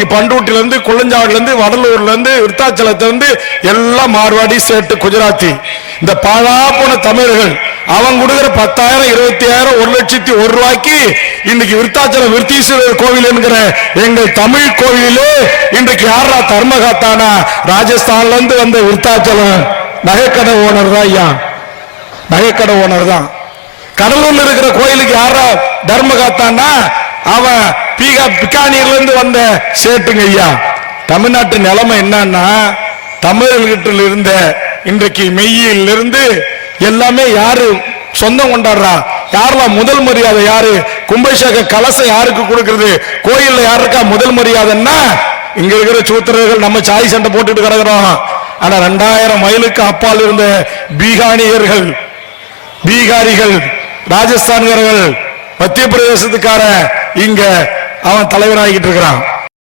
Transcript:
இன்னைக்கு பண்டூட்டில இருந்து, குள்ளஞ்சாவடில இருந்து, வடலூர்ல இருந்து, விருத்தாச்சலத்துல இருந்து எல்லாம் மார்வாடி, சேட்டு, குஜராத்தி, இந்த பாழா போன தமிழர்கள் அவங்க கொடுக்கிற 10,000, 20,000, 1,01,000 ரூபாய்க்கு இன்னைக்கு விருத்தாச்சலம் விருத்தீஸ்வரர் கோவில் என்கிற எங்கள் தமிழ் கோவிலே இன்றைக்கு யாரா தர்மகாத்தானா? ராஜஸ்தான்ல இருந்து வந்த விருத்தாச்சலம் நகைக்கடை ஓனர் தான் ஐயா, நகைக்கடை ஓனர் தான். கடலூர்ல இருக்கிற கோயிலுக்கு யாரா தர்மகாத்தானா? அவன் பிகானீர்ல இருந்து வந்த சேட்டுங்க ஐயா. தமிழ்நாட்டு நிலைமை என்னன்னா, தமிழர்கிட்ட இருந்த இன்றைக்கு மெய்யில் இருந்து எல்லாமே யாரு சொந்தம் கொண்டாடுறா? யாரெல்லாம் முதல் மரியாதை? யாரு கும்பாபிஷேக கலசம் யாருக்கு கொடுக்கிறது? கோயில்ல யாருக்கா முதல் மரியாதைன்னா இங்க இருக்கிற சூத்திரர்கள் நம்ம சாய் சண்டை போட்டுட்டு கிடக்குறோம். ஆனா 2000 மைலுக்கு அப்பால் இருந்த பீகானியர்கள், பீகாரிகள், ராஜஸ்தான்காரர்கள், மத்திய பிரதேசத்துக்கார இங்க அவன் தலைவராகிட்டு இருக்கிறான்.